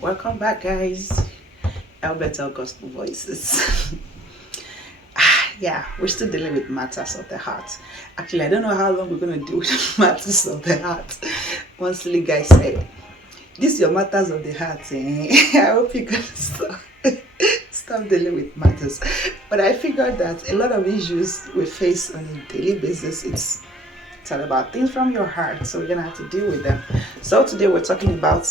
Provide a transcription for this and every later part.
Welcome back, guys. El-bethel Gospel Voices. Yeah, we're still dealing with matters of the heart. Actually, I don't know how long we're going to deal with matters of the heart. One silly guy said, "This is your matters of the heart. Eh? I hope you can stop dealing with matters." But I figured that a lot of issues we face on a daily basis, it's all about things from your heart. So we're going to have to deal with them. So today we're talking about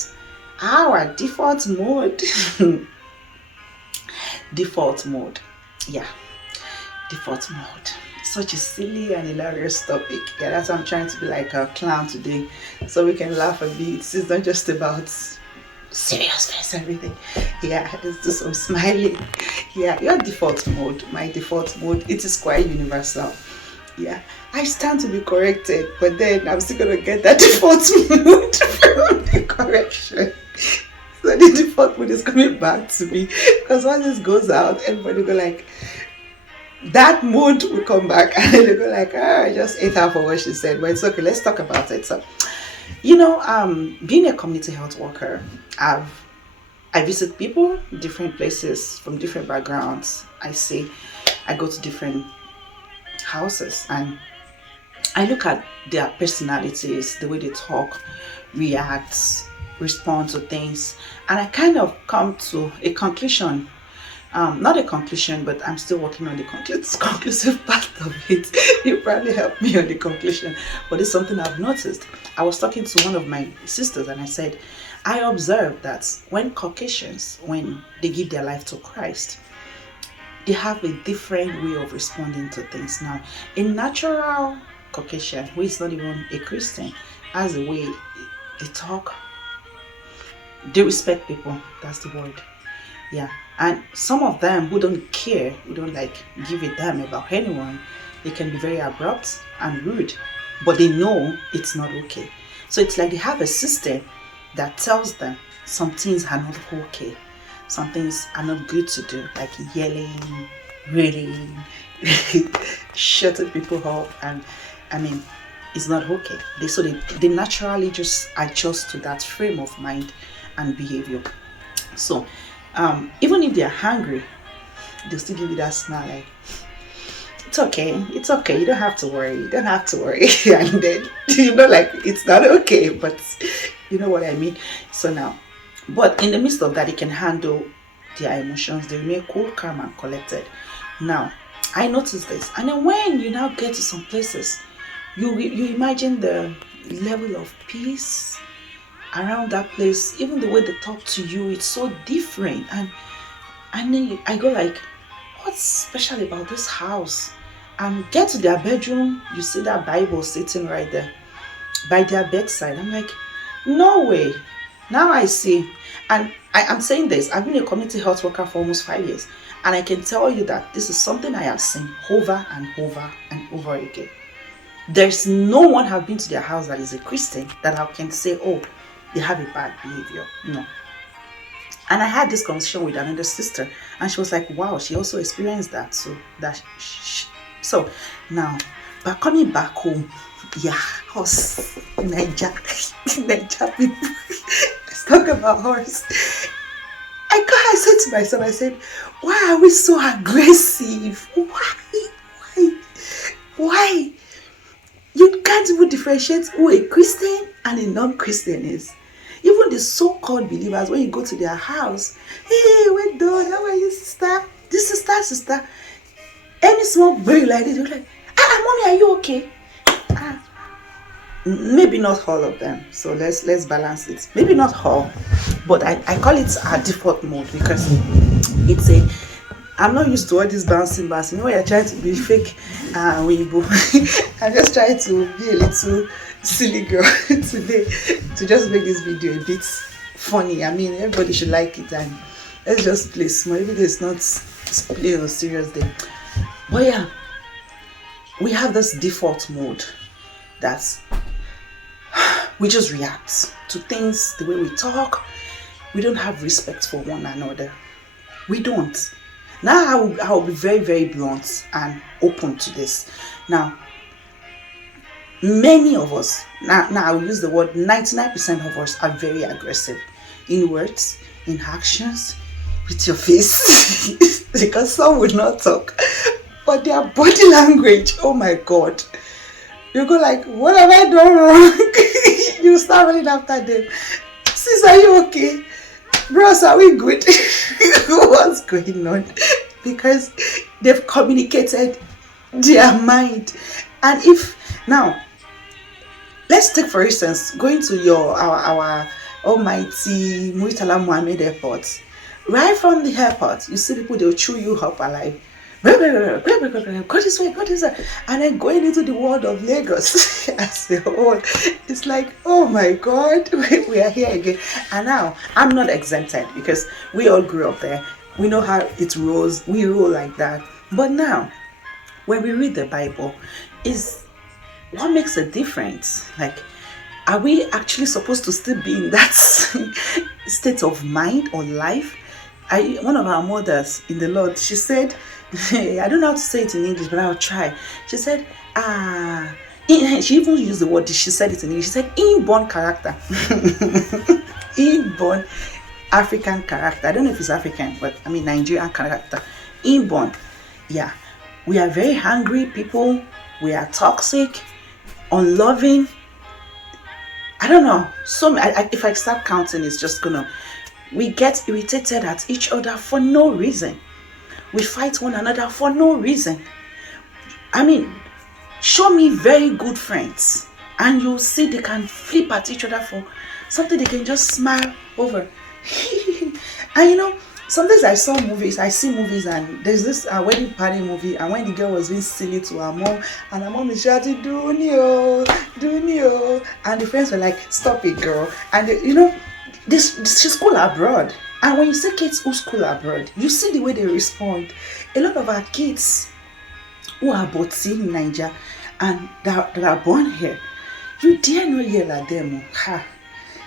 our default mode. Default mode. Yeah, default mode. Such a silly and hilarious topic. Yeah, that's why I'm trying to be like a clown today. So we can laugh a bit. It's not just about serious face everything. Yeah, let's do some smiling. Yeah, your default mode, my default mode, it is quite universal. Yeah, I stand to be corrected, but then I'm still gonna get that default mood from the correction. So the default mood is coming back to me because once this goes out, everybody go like, that mood will come back, and they go like, "Oh, I just ate her for what she said." But it's okay. Let's talk about it. So, being a community health worker, I visit people, different places from different backgrounds. I go to different houses, and I look at their personalities, the way they talk, react, respond to things, and I kind of come to a conclusion. Not a conclusion, but I'm still working on the conclusive part of it. You probably helped me on the conclusion, but it's something I've noticed. I was talking to one of my sisters, and I said, I observed that when Caucasians, when they give their life to Christ, they have a different way of responding to things. Now, a natural Caucasian, who is not even a Christian, has a way they talk, they respect people. That's the word. Yeah. And some of them who don't care, who don't like give a damn about anyone, they can be very abrupt and rude, but they know it's not okay. So it's like they have a system that tells them some things are not okay, some things are not good to do, like yelling, railing, shutting people up, and I mean, it's not okay. They naturally just adjust to that frame of mind and behavior. So even if they're hungry, they'll still give you that smile like, it's okay, you don't have to worry, and then, like, it's not okay, but you know what I mean. So now, but in the midst of that, they can handle their emotions, they remain cool, calm, and collected. Now, I noticed this, and then when you now get to some places, you imagine the level of peace around that place. Even the way they talk to you, it's so different. And then I go like, what's special about this house? And get to their bedroom, you see that Bible sitting right there by their bedside. I'm like, no way. Now I see. And I'm saying this, I've been a community health worker for almost 5 years, and I can tell you that this is something I have seen over and over and over again. There's no one have been to their house that is a Christian that I can say, oh, they have a bad behavior. No. And I had this conversation with another sister, and she was like, wow, she also experienced that. So now, but coming back home, yeah, us, Niger people, let's talk about horse. I said to myself, I said, why are we so aggressive? Why? You can't even differentiate who a Christian and a non-Christian is. Even the so-called believers, when you go to their house, hey, well done, how are you, sister? This sister. Any small boy like this, you're like, mommy, are you okay? Maybe not all of them. So let's balance it. Maybe not all, but I call it a default mode because I'm not used to all this bouncing. You know, when you're trying to be fake Weibo. I'm just trying to be a little silly girl today to just make this video a bit funny. I mean, everybody should like it, and let's just play small. Even though it's not play on a serious day. But yeah, we have this default mode that's we just react to things the way we talk. We don't have respect for one another. We don't. Now I will be very, very blunt and open to this. Now, many of us, now I will use the word 99% of us are very aggressive in words, in actions, with your face, because some will not talk, but their body language, oh my God. You go like, what have I done wrong? You start running after them. Sis, are you okay? Bros, are we good? What's going on? Because they've communicated their mind. And if now, let's take for instance, going to our almighty Muritala Muhammad airport. Right from the airport, you see people, they'll chew you up alive. Go this way, go this way. And then going into the world of Lagos as a whole, it's like, oh my God, we are here again. And now, I'm not exempted because we all grew up there. We know how it rolls. We roll like that. But now, when we read the Bible, is what makes a difference? Like, are we actually supposed to still be in that state of mind or life? One of our mothers in the Lord, she said, I don't know how to say it in English, but I'll try. She said, she even used the word, she said it in English, she said, inborn character. Inborn African character. I don't know if it's African, but I mean Nigerian character. Inborn. Yeah. We are very hungry people. We are toxic, unloving. I don't know. So if I start counting, it's just gonna. We get irritated at each other for no reason. We fight one another for no reason. I mean, show me very good friends, and you'll see they can flip at each other for something they can just smile over. And you know, sometimes I see movies, and there's this wedding party movie, and when the girl was being silly to her mom, and her mom is shouting, Dunio, Dunio, and the friends were like, stop it, girl. And you know, she's school abroad. And when you say kids who school abroad, you see the way they respond. A lot of our kids who are both in Nigeria and that are born here, you dare not yell at them.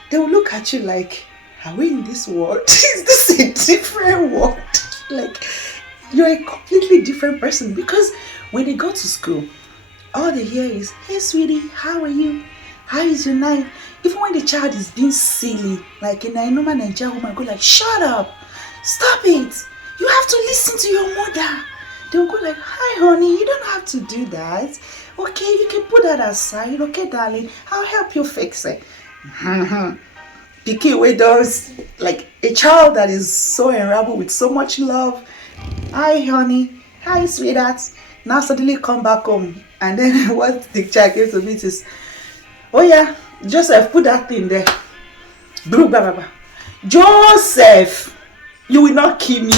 They will look at you like, are we in this world? Is this a different world? Like, you're a completely different person. Because when they go to school, all they hear is, hey sweetie, how are you? How is your night? Even when the child is being silly, like in a normal Nigerian woman, go like, shut up, stop it, you have to listen to your mother. They'll go like, hi honey, you don't have to do that. Okay, you can put that aside. Okay, darling, I'll help you fix it. Picky widows, like a child that is so enraptured with so much love. Hi honey, hi sweetheart. Now suddenly come back home, and then what the child gives to me is, oh yeah, Joseph, put that thing there. Joseph, you will not kill me.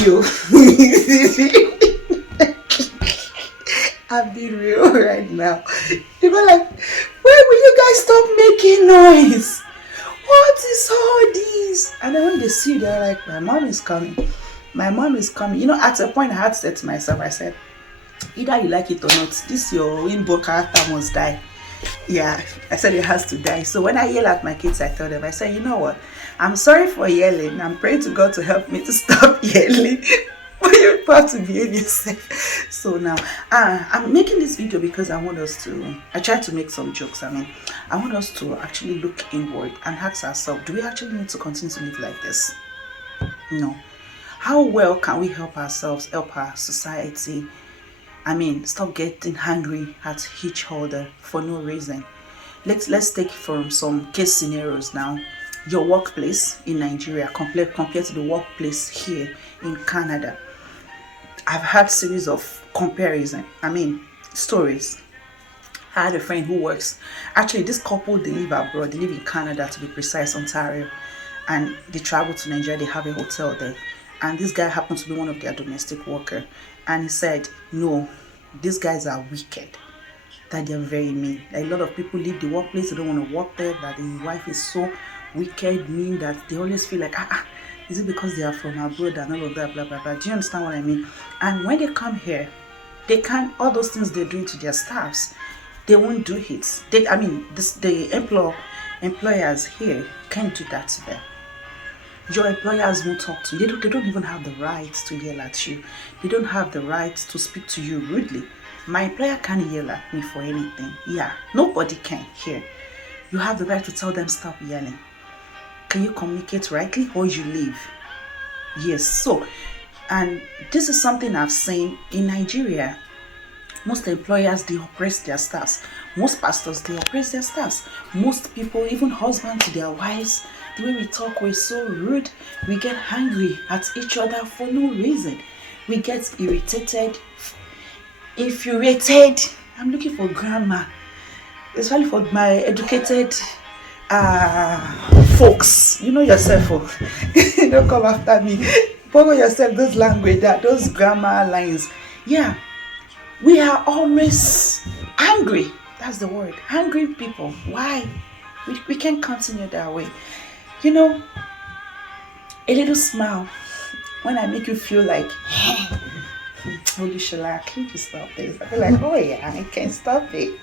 I'm being real right now. You go like, when will you guys stop making noise? What is all this? And then when they see, they're like, my mom is coming. My mom is coming. You know, at a point I had to say to myself, I said, either you like it or not, this your inborn character must die. Yeah, I said it has to die. So when I yell at my kids, I tell them, I say, you know what? I'm sorry for yelling. I'm praying to God to help me to stop yelling. But you have to behave yourself. So now, I'm making this video because I want us to, I try to make some jokes. I mean, I want us to actually look inward and ask ourselves, do we actually need to continue to live like this? No. How well can we help ourselves, help our society? I mean, stop getting angry at each other for no reason. Let's take from some case scenarios now. Your workplace in Nigeria compared to the workplace here in Canada. I've had series of comparison. I mean, stories. I had a friend who works. Actually, this couple, they live abroad. They live in Canada, to be precise, Ontario, and they travel to Nigeria. They have a hotel there. And this guy happened to be one of their domestic workers. And he said, no, these guys are wicked. That they're very mean. A lot of people leave the workplace, they don't want to work there. That the wife is so wicked, mean, that they always feel like, is it because they are from abroad and all of that, blah, blah, blah. Do you understand what I mean? And when they come here, they can't, all those things they're doing to their staffs, they won't do it. The employers here can't do that to them. Your employers won't talk to you. They don't even have the right to yell at you. They don't have the right to speak to you rudely. My employer can't yell at me for anything. Yeah, nobody can here. You have the right to tell them stop yelling. Can you communicate rightly or you leave? Yes, so, and this is something I've seen in Nigeria. Most employers, they oppress their staffs. Most pastors, they oppress their staffs. Most people, even husbands to their wives, the way we talk, we're so rude. We get angry at each other for no reason. We get irritated, infuriated. I'm looking for grammar, especially for my educated folks. You know yourself, don't come after me. Borrow yourself those language, those grammar lines. Yeah, we are always angry. That's the word. Angry people. Why? We can't continue that way. You know, a little smile when I make you feel like, holy shalla, can you stop this? I feel like, oh yeah, I can't stop it.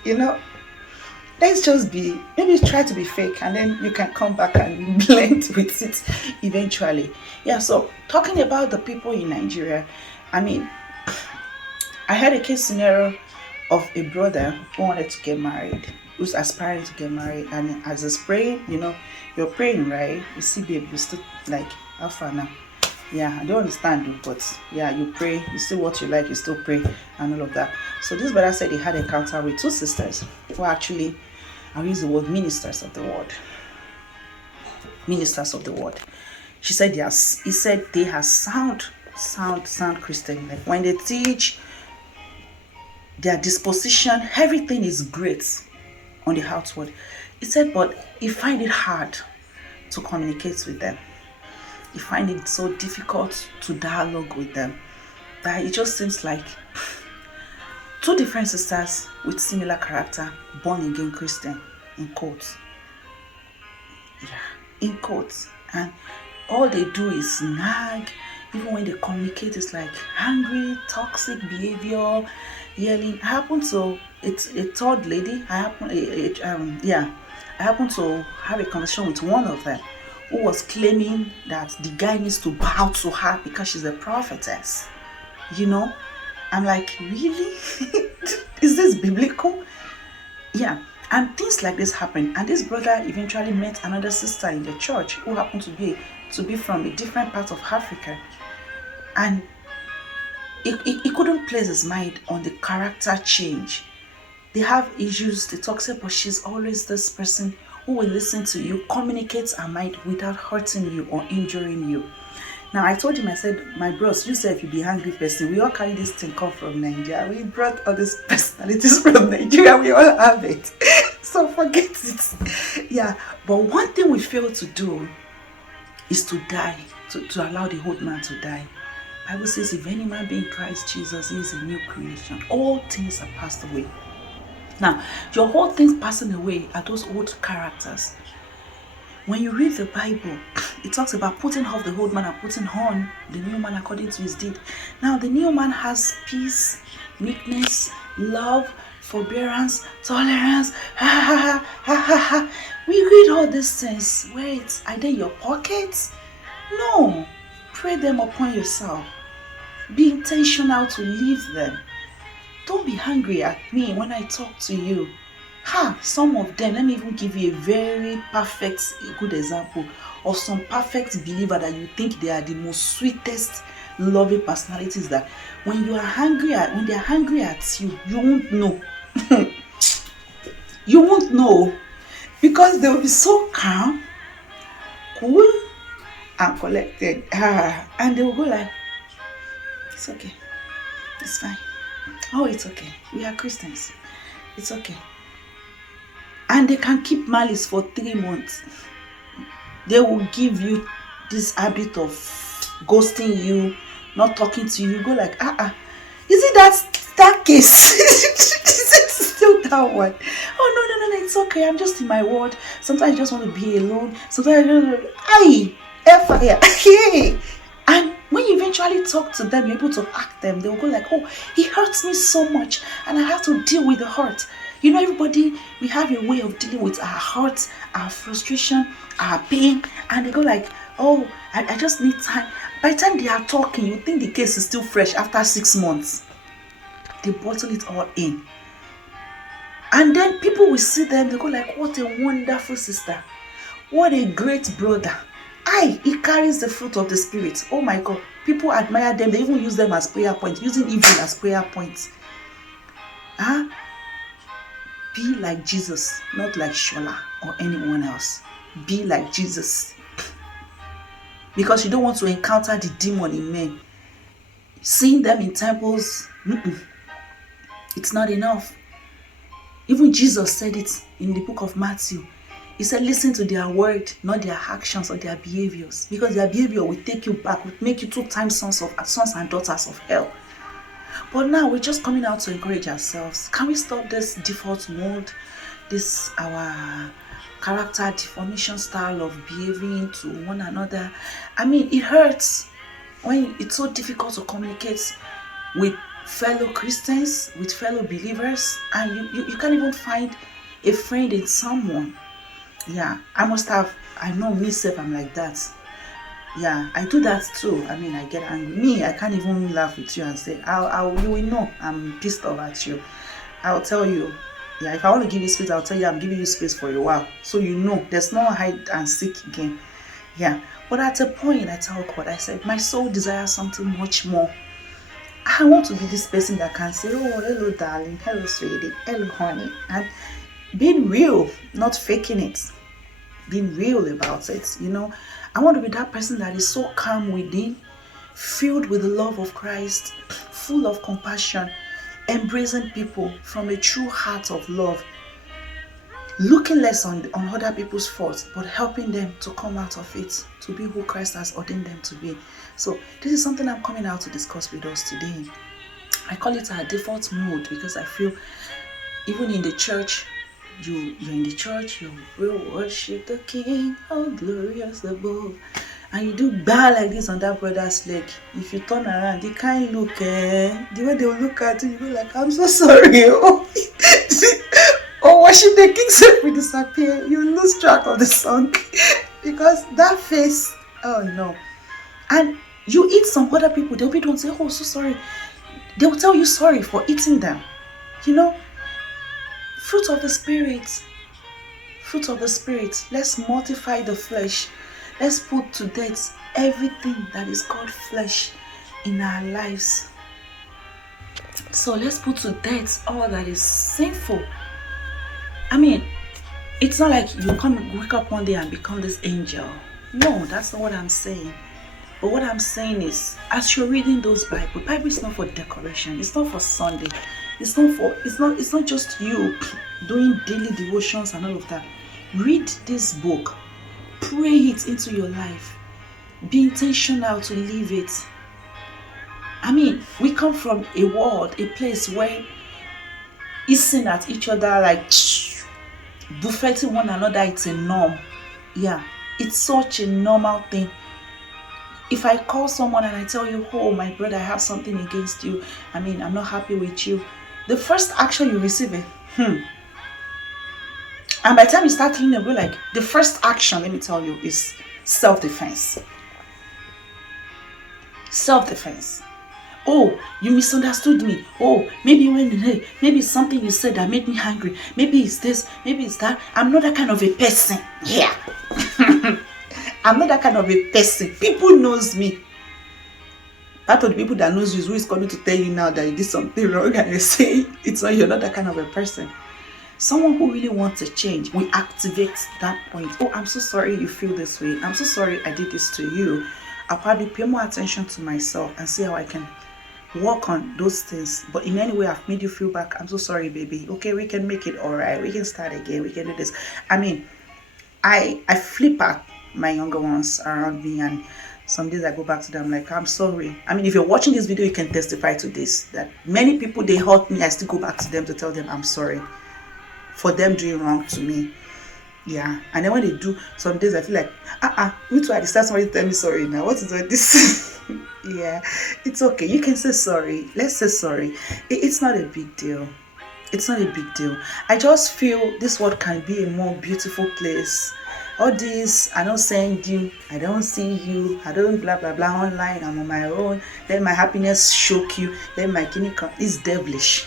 Let's just maybe try to be fake, and then you can come back and blend with it eventually. Yeah, so talking about the people in Nigeria, I mean, I had a case scenario of a brother who wanted to get married, who's aspiring to get married, and as he's praying, you're praying, right? You see, babe, you still like, how far now? Yeah, I don't understand you, but yeah, you pray, you see what you like, you still pray, and all of that. So this brother said he had an encounter with two sisters who actually, I'll use the word ministers of the word. Ministers of the word. He said they are sound Christian. Like when they teach, their disposition, everything is great on the outward. He said, but he find it hard to communicate with them. He find it so difficult to dialogue with them that it just seems like two different sisters with similar character, born again Christian, in quotes. Yeah, in quotes. And all they do is nag. Even when they communicate, it's like angry, toxic behavior, yelling. I happen to, it's a third lady. I happen to have a conversation with one of them who was claiming that the guy needs to bow to her because she's a prophetess. I'm like, really? Is this biblical? Yeah. And things like this happen. And this brother eventually met another sister in the church who happened to be from a different part of Africa. And he couldn't place his mind on the character change. They have issues, they talk, but she's always this person who will listen to you, communicates her mind without hurting you or injuring you. Now, I told him, I said, my bros, you said if you be angry person, we all carry this thing come from Nigeria. We brought all these personalities from Nigeria. We all have it. So forget it. Yeah, but one thing we fail to do is to die, to allow the old man to die. Bible says, if any man be in Christ Jesus, he is a new creation. All things are passed away. Now, your whole things passing away are those old characters. When you read the Bible, it talks about putting off the old man and putting on the new man according to his deed. Now, the new man has peace, meekness, love, forbearance, tolerance. We read all these things. Wait, are they in your pockets? No. Pray them upon yourself. Be intentional to live them. Don't be angry at me when I talk to you. Some of them, let me even give you a very perfect, good example of some perfect believer that you think they are the most sweetest, loving personalities, that when they're angry at you, you won't know. You won't know, because they will be so calm, cool, and collected. And they will go like, it's okay, it's fine. Oh, it's okay. We are Christians. It's okay. And they can keep malice for 3 months. They will give you this habit of ghosting you, not talking to you. You go like, is it that case? Is it still that one? Oh, no, it's okay. I'm just in my world. Sometimes I just want to be alone. Sometimes fire. Hey. And when you eventually talk to them, you're able to act them, they'll go like, oh, he hurts me so much and I have to deal with the hurt. Everybody, we have a way of dealing with our hurt, our frustration, our pain, and they go like, oh, I just need time. By the time they are talking, you think the case is still fresh after 6 months. They bottle it all in. And then people will see them, they go like, what a wonderful sister. What a great brother. He carries the fruit of the Spirit. Oh my God. People admire them. They even use them as prayer points, using evil as prayer points. Be like Jesus, not like Shola or anyone else. Be like Jesus. Because you don't want to encounter the demon in men. Seeing them in temples, it's not enough. Even Jesus said it in the book of Matthew. He said, listen to their word, not their actions or their behaviors. Because their behavior will take you back, will make you 2 times sons and daughters of hell. But now we're just coming out to encourage ourselves. Can we stop this default mode, this our character deformation style of behaving to one another? I mean, it hurts when it's so difficult to communicate with fellow Christians, with fellow believers, and you can't even find a friend in someone. Yeah, I know myself, I'm like that. Yeah, I do that too. I mean, I get angry. I can't even laugh with you and say, you will know I'm pissed off at you. I'll tell you. Yeah, if I want to give you space, I'll tell you I'm giving you space for a while. So you know, there's no hide and seek again. Yeah, but at a point, I tell God, I said, my soul desires something much more. I want to be this person that can say, oh, hello, darling. Hello, sweetie. Hello, honey. And being real, not faking it. Being real about it, I want to be that person that is so calm within, filled with the love of Christ, full of compassion, embracing people from a true heart of love, looking less on other people's faults, but helping them to come out of it, to be who Christ has ordained them to be. So this is something I'm coming out to discuss with us today. I call it our default mode because I feel even in the church, you're in the church, you will worship the King, oh glorious above, and you do bad like this on that brother's leg. If you turn around, they can't look, the way they will look at you, you go like, I'm so sorry. Or worship the King, so we disappear. You lose track of the song because that face, oh no. And you eat some other people, they'll be don't say, oh, so sorry. They will tell you sorry for eating them. Fruit of the Spirit. Fruit of the Spirit. Let's mortify the flesh. Let's put to death everything that is called flesh in our lives. So let's put to death all that is sinful. I mean, it's not like you wake up one day and become this angel. No, that's not what I'm saying. But what I'm saying is, as you're reading those Bible is not for decoration. It's not for Sunday. It's not just you doing daily devotions and all of that. Read this book. Pray it into your life. Be intentional to live it. I mean, we come from a world, a place where hissing at each other like buffeting one another, it's a norm. Yeah, it's such a normal thing. If I call someone and I tell you, oh, my brother, I have something against you. I mean, I'm not happy with you. The first action you receive it, And by the time you start thinking about like, the first action, let me tell you, is self-defense. Self-defense. Oh, you misunderstood me. Oh, maybe maybe it's something you said that made me angry. Maybe it's this, maybe it's that. I'm not that kind of a person. Yeah. I'm not that kind of a person. People knows me. Part of the people that knows you is who is coming to tell you now that you did something wrong and you say you're not that kind of a person. Someone who really wants to change will activate that point. Oh, I'm so sorry you feel this way. I'm so sorry I did this to you. I'll probably pay more attention to myself and see how I can work on those things. But in any way I've made you feel back, I'm so sorry, baby. Okay, we can make it all right. We can start again. We can do this. I mean, I flip at my younger ones around me, and some days I go back to them like, I'm sorry. I mean, if you're watching this video, you can testify to this, that many people, they hurt me, I still go back to them to tell them I'm sorry for them doing wrong to me. Yeah. And then when they do, some days I feel like, me too, I decide somebody to tell me sorry now. What is all this? Yeah, it's okay. You can say sorry. Let's say sorry. It's not a big deal. It's not a big deal. I just feel this world can be a more beautiful place. All this, I don't send you, I don't see you, I don't blah blah blah online, I'm on my own, let my happiness shock you, let my kidney come. It's devilish.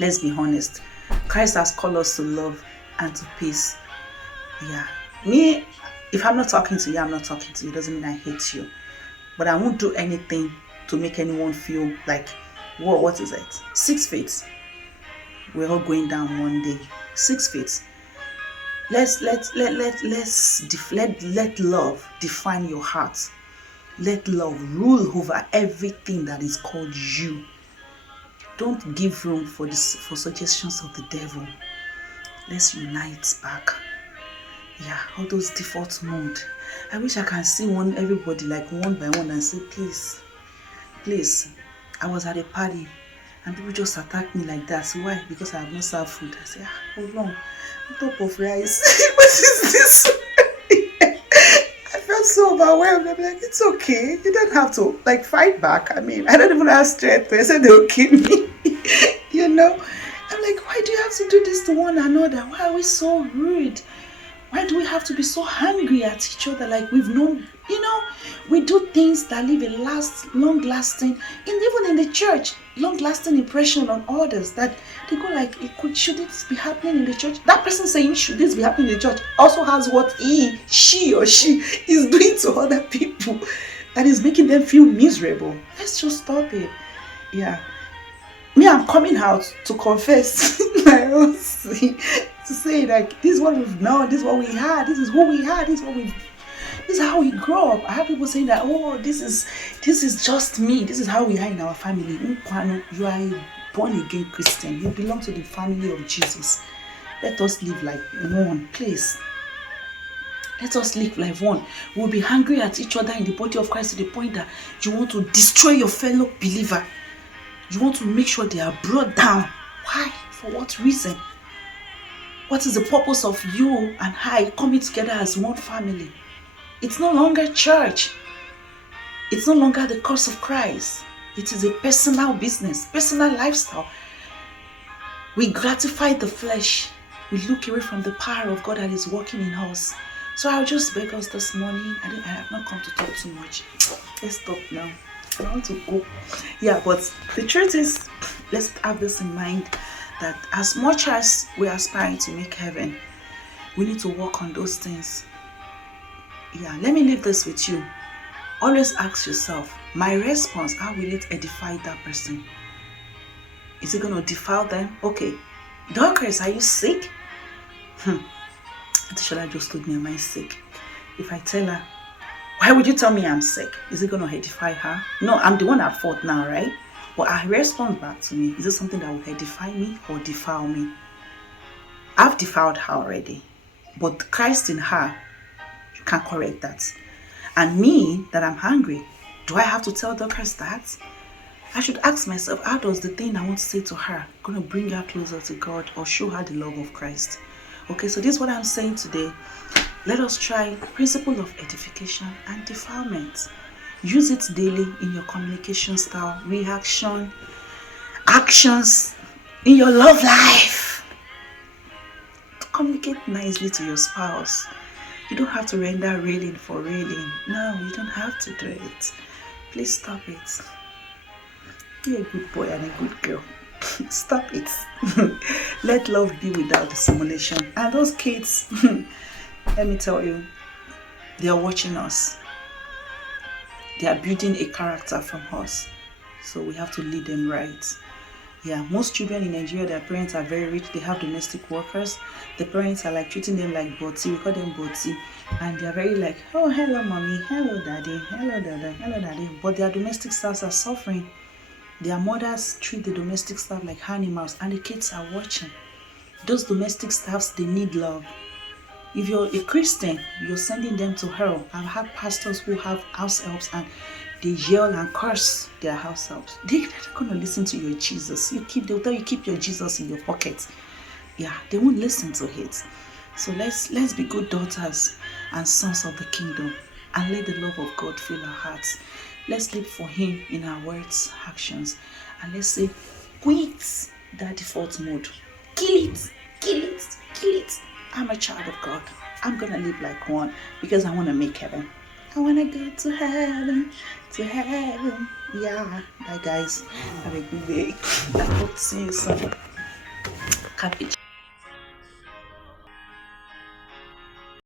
Let's be honest. Christ has called us to love and to peace. Yeah. Me, If I'm not talking to you, I'm not talking to you. It doesn't mean I hate you. But I won't do anything to make anyone feel like, what is it? 6 feet. We're all going down one day. 6 feet. Let love define your heart. Let love rule over everything that is called you. Don't give room for suggestions of the devil. Let's unite back. Yeah, all those default mode. I wish I can see everybody like one by one and say, please. I was at a party and people just attacked me like that. So why? Because I have not served food. I say, hold on top of rice. What is this? I felt so overwhelmed. I'm like, it's okay. You don't have to fight back. I mean, I don't even have strength. I said they'll kill me. I'm like, why do you have to do this to one another? Why are we so rude? Why do we have to be so angry at each other? Like we've known, we do things that leave a long-lasting, even in the church, long-lasting impression on others that they go like, should this be happening in the church? That person saying, should this be happening in the church, also has what she is doing to other people that is making them feel miserable. Let's just stop it. Yeah. Me, I'm coming out to confess my own sin, to say like, this is what we've known, this is what we had, this is who we had, this is how we grow up. I have people saying that, this is just me, this is how we are in our family. You are a born again Christian, you belong to the family of Jesus. Let us live like one, please. Let us live like one. We'll be angry at each other in the body of Christ to the point that you want to destroy your fellow believer. You want to make sure they are brought down. Why? For what reason? What is the purpose of you and I coming together as one family? It's no longer church. It's no longer the cause of Christ. It is a personal business, personal lifestyle. We gratify the flesh. We look away from the power of God that is working in us. So I'll just beg us this morning. I have not come to talk too much. Let's stop now. I want to go. Yeah, but the truth is, let's have this in mind, that as much as we're aspiring to make heaven, we need to work on those things. Yeah, let me leave this with you. Always ask yourself, my response, how will it edify that person? Is it going to defile them? Okay, Dorcas, are you sick? Tishala just told me, am I sick? If I tell her, why would you tell me I'm sick? Is it going to edify her? No, I'm the one at fault now, right? But her response back to me, is it something that will edify me or defile me? I've defiled her already. But Christ in her can correct that. And me, that I'm hungry, do I have to tell Dorcas that? I should ask myself, how does the thing I want to say to her going to bring her closer to God or show her the love of Christ? Okay, so this is what I'm saying today. Let us try the principle of edification and defilement. Use it daily in your communication style, reaction, actions, in your love life. Communicate nicely to your spouse. You don't have to render railing for railing. No, you don't have to do it. Please stop it. Be a good boy and a good girl. Stop it. Let love be without dissimulation. And those kids, let me tell you, they are watching us. They are building a character from us. So we have to lead them right. Yeah, most children in Nigeria, their parents are very rich. They have domestic workers. The parents are like treating them like boti. We call them boti. And they are very like, oh, hello, mommy. Hello, daddy. Hello, dada. Hello, daddy. But their domestic staffs are suffering. Their mothers treat the domestic staff like animals. And the kids are watching. Those domestic staffs, they need love. If you're a Christian, you're sending them to hell. I've had pastors who have house helps and they yell and curse their house helps. They're not going to listen to your Jesus. They'll tell you keep your Jesus in your pocket. Yeah, they won't listen to it. So let's be good daughters and sons of the kingdom and let the love of God fill our hearts. Let's live for Him in our words, actions, and let's say, quit that default mode. Kill it, kill it, kill it. I'm a child of God. I'm going to live like one because I want to make heaven. I want to go to heaven, to heaven. Yeah. Bye, guys. Have a good day. I hope to see you soon. Happy